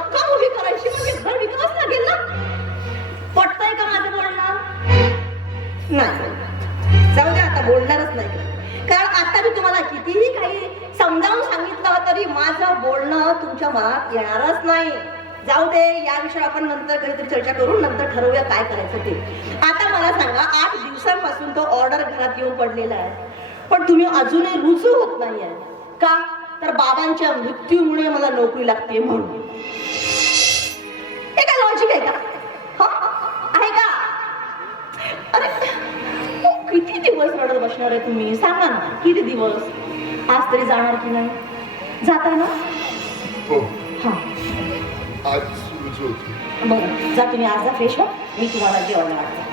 रक्कम उभी करायची म्हणजे घर विकावंच लागेल ना. पटतंय का माझं बोलणं? नाही, जाऊ दे, आता बोलणारच नाही. कारण आता मी तुम्हाला कितीही काही समजावून सांगितलं तरी माझं बोलणं तुमच्या मनात येणारच नाही. जाऊ दे, या विषयावर आपण नंतर कधीतरी चर्चा करू, नंतर ठरवूया काय करायचं ते. आता मला सांगा, 8 दिवसांपासून तो ऑर्डर घरात येऊन पडलेला आहे, पण तुम्ही अजूनही रुजू होत नाहीये का? तर बाबांच्या मृत्यूमुळे मला नोकरी लागते म्हणून. हे काय लॉजिक आहे का? आहे का? अरे किती दिवस रडत बसणार आहे तुम्ही? सांगा ना, किती दिवस? आज तरी जाणार की नाही? जाताय ना? हा, आज रुजू होती. बरं, जा तुम्ही, आज जा, फ्रेश व्हा, मी तुम्हाला जेवण वाढते.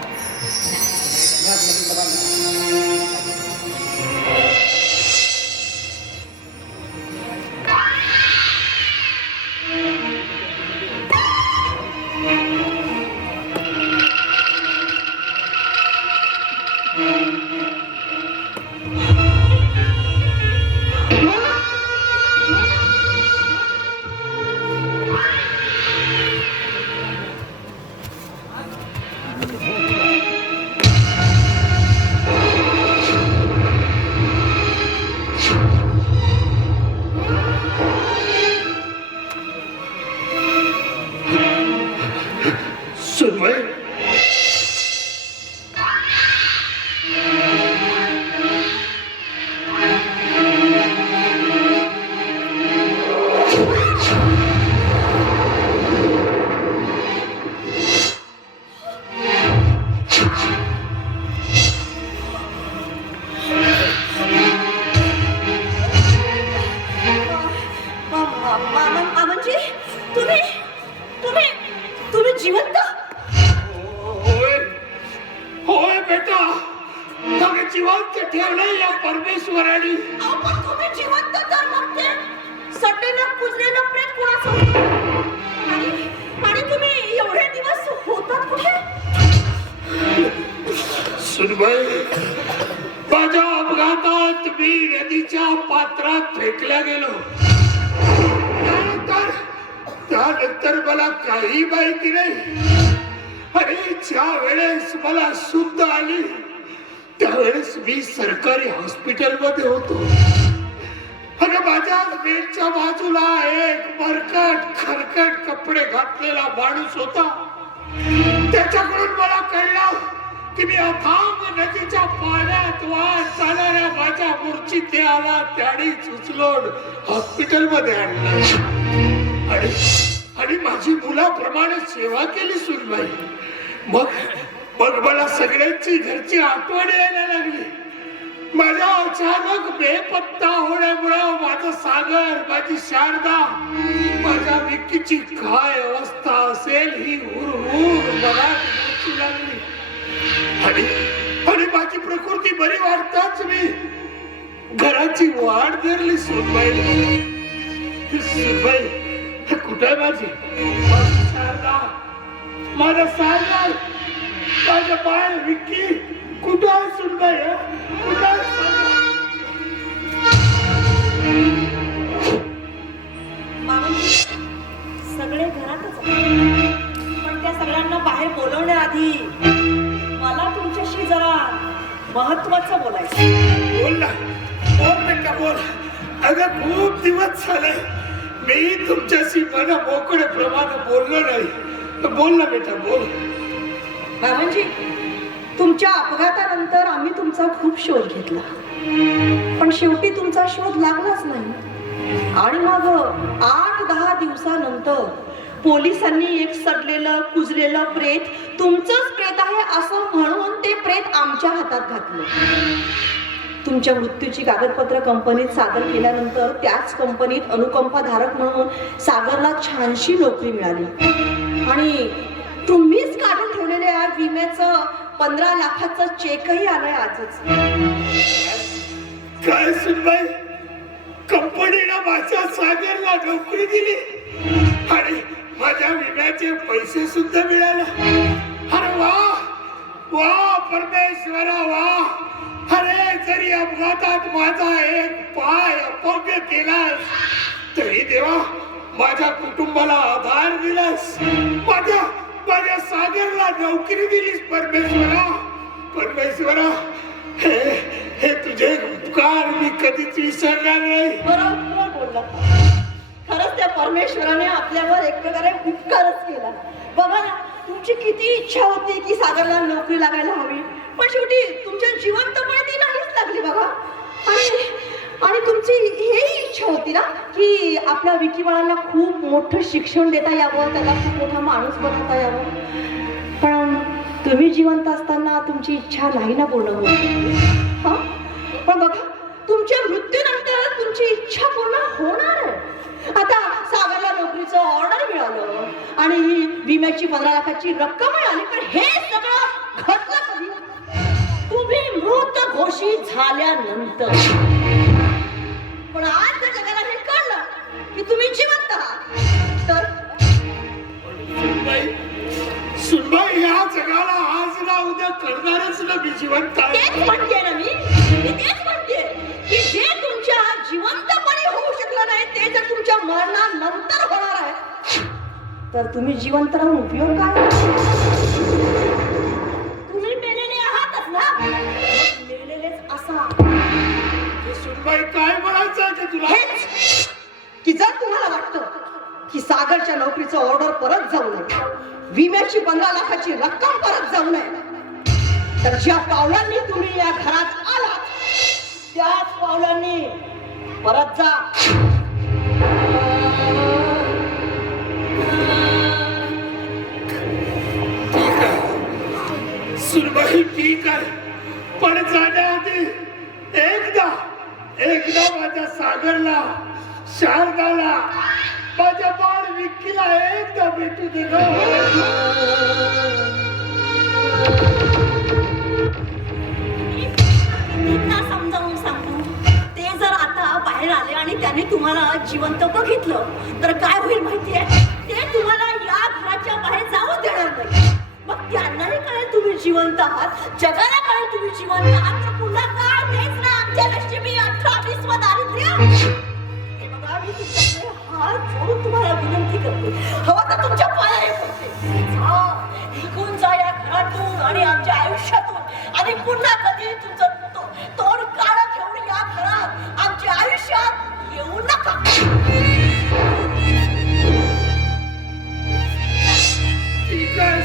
तुम्ही जिवंत? होय बेटा, जिवंत ठेवलं या परमेश्वराने. पण तुम्ही जिवंत तर मग ते सडलेलं कुजलेलं प्रेत कोणाचं होतं? आणि तुम्ही एवढे दिवस होतात कुठे? सुनबाई, माझ्या अपघातात मी नदीच्या पात्रात फेकल्या गेलो. त्यानंतर मला काही माहिती नाही. आणि ज्या वेळेस मला शुद्ध आली त्यावेळेस मी सरकारी हॉस्पिटल मध्ये होतो. आणि माझ्याच बेडच्या बाजूला एक मरकट खरकट कपडे घातलेला माणूस होता. त्याच्याकडून मला कळलं की मी अथांग नदीच्या पाण्यात वाहत जाणाऱ्या माझ्या मूर्छितेला त्यानेच उचलून हॉस्पिटल मध्ये आणलं आणि माझी मुलाप्रमाणे सेवा केली सुनबाई. मग मला सगळ्यांची घरची आठवण यायला लागली. माझ्या अचानक बेपत्ता होण्यामुळं माझं सागर, माझी शारदा, माझ्या विक्कीची काय अवस्था असेल ही हुरहुर मनात वाटू लागली. आणि माझी प्रकृती बरी वाटताच मी घराची वाढ धरली. सुनबाई कुठे आहे माझी शारदा, माझा सागर, माझं बाळ विक्की कुठं आहे? सुनबाई कुठं आहे? सगळे घरातच, पण त्या सगळ्यांना बाहेर बोलवण्याआधी मला तुमच्याशी जरा महत्वाचं बोलायचं. बोल ना, बोल बेटा बोल. अगं खूप दिवस झाले मी तुमच्याशी मन मोकळेप्रमाणे बोललो नाही. बोल ना बेटा बोल. बाबांजी, तुमच्या अपघातानंतर आम्ही तुमचा खूप शोध घेतला, पण शेवटी तुमचा शोध लागलाच नाही. आणि मग 8-10 दिवसानंतर पोलिसांनी एक सडलेलं कुजलेलं प्रेत तुमचंच प्रेत आहे असं म्हणून ते प्रेत आमच्या हातात घातलं. तुमच्या मृत्यूची कागदपत्र कंपनीत सादर केल्यानंतर त्याच कंपनीत अनुकंपाधारक म्हणून सागरला छानशी नोकरी मिळाली. आणि तुम्हीच काढून ठेवलेल्या विम्याचं 15 लाखाचं चेकही आलंय आजच. काय सुनबाई, कंपनीला माझ्या सागरला नोकरी दिली आणि माझ्या विम्याचे पैसे सुद्धा मिळाले. अरे वा वा परमेश्वरा वा. अरे जरी अपघातात माझा एक पाय अपंग केलास तरी देवा माझ्या कुटुंबाला आधार दिलास, माझ्या सागरला नोकरी दिलीस परमेश्वरा. परमेश्वरा, हे तुझे उपकार मी कधीच विसरणार नाही. बरोबर बोलला. खरंच त्या परमेश्वराने आपल्यावर एक प्रकारे उपकारच केला. बघा ना, तुमची किती इच्छा होती की सागरला नोकरी लागायला हवी, पण शेवटी तुमच्या जिवंतपणे ती नाहीच लागली बघा. आणि तुमची हेही इच्छा होती ना की आपल्या विकी बाळाला खूप मोठं शिक्षण देता यावं, त्याला खूप मोठा माणूस बनवता यावं. पण तुम्ही जिवंत असताना तुमची इच्छा नाही ना पूर्ण होत. हा, पण बघा, तुमच्या मृत्यूनंतर तुमची इच्छा पूर्ण होणार आहे. आता सागरला नोकरीचं ऑर्डर मिळालं आणि विम्याची 15 लाखाची रक्कम मिळाली, पण हे सगळं घडलं कधी? तुम्ही मृत घोषित झाल्यानंतर. पण आज जर जगाला हे कळलं की तुम्ही जिवंत आहात, तर सुनबाई, या जगाला आज ना उद्या कळणारच ना मी जिवंत आहे. तेच म्हणते ना मी तेच म्हणते की जे तुमच्या जिवंतपणी होऊ शकलं नाही ते जर तुमच्या मरणानंतर होणार आहे, तर तुम्ही जिवंत राहून उपयोग काय? तुम्ही मेलेले आहातच ना, मेलेलेच असा. सुनबाई, काय म्हणायचं आहे तुला? हेच की जर तुम्हाला वाटतं की सागरच्या नोकरीचं ऑर्डर परत जाऊ नये, विम्याची 15 लाखाची रक्कम परत जाऊ नये, तर ज्या पावलांनी तुम्ही या घरात आलात त्याच पावलांनी परत जा. सुनबाई, ठीक आहे, पण जाण्याआधी एकदा माझ्या सागरला, शारदाला, माझ्या बाळ विक्कीला एकदा भेटू दे ना. समजावून सांगू, ते जर आता बाहेर आले आणि त्याने तुम्हाला जिवंत बघितलं तर काय होईल माहितीये? ते तुम्हाला या घराच्या बाहेर जाऊ देणार नाही. मग त्यांनाही कळेल तुम्ही जिवंत आहात, जगाला कळेल तुम्ही जिवंत आहात, तर पुन्हा काय तेच ना आमच्या नशिबी 18-20 व दारिद्र्य. हे बघा, मी तुमच्याकडे हात जोडून तुम्हाला विनंती करते, हवं तर तुमच्या पायाही पडते, निघून जा या घरातून आणि आमच्या आयुष्यातून, आणि पुन्हा कधी तुमचं तोंड काळं घेऊन या घरात आमच्या आयुष्यात येऊ नका. ठीक आहे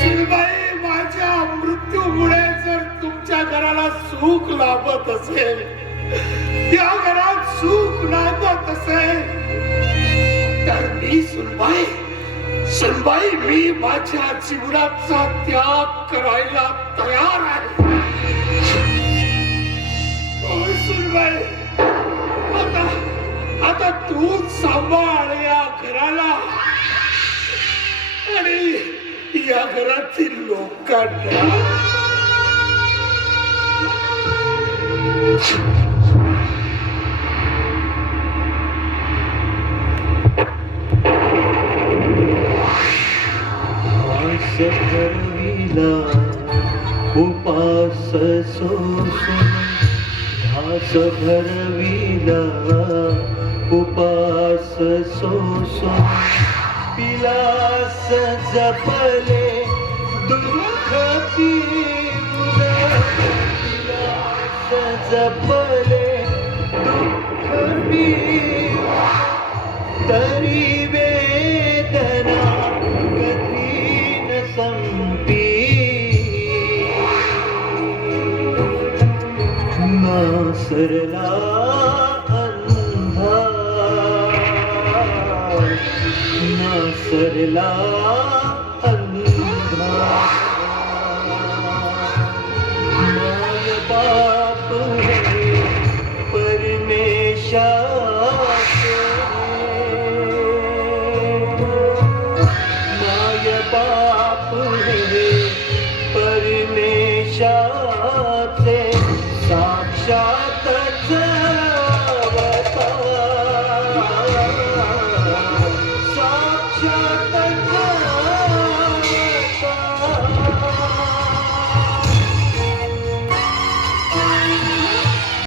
सुनबाई, माझ्या मृत्यूमुळे जर तुमच्या घराला सुख लाभत असेल, त्या घरात सुख लाभत असेल, तर मी सुनबाई मी माझ्या जीवनाचा त्याग करायला तयार आहे. सुनबाई, आता तूच सांभाळ या घराला आणि या घरातील लोकांना. ठरविला उपास सोसून, ध्यास भरविला उपास सोसून, पिलास जपले दुःख पिऊन, पिलास जपले दुःख पिऊन, तरी वेदना संपी नासरला अंधार, नासरला अंधार. माय बाप है परमेश्वर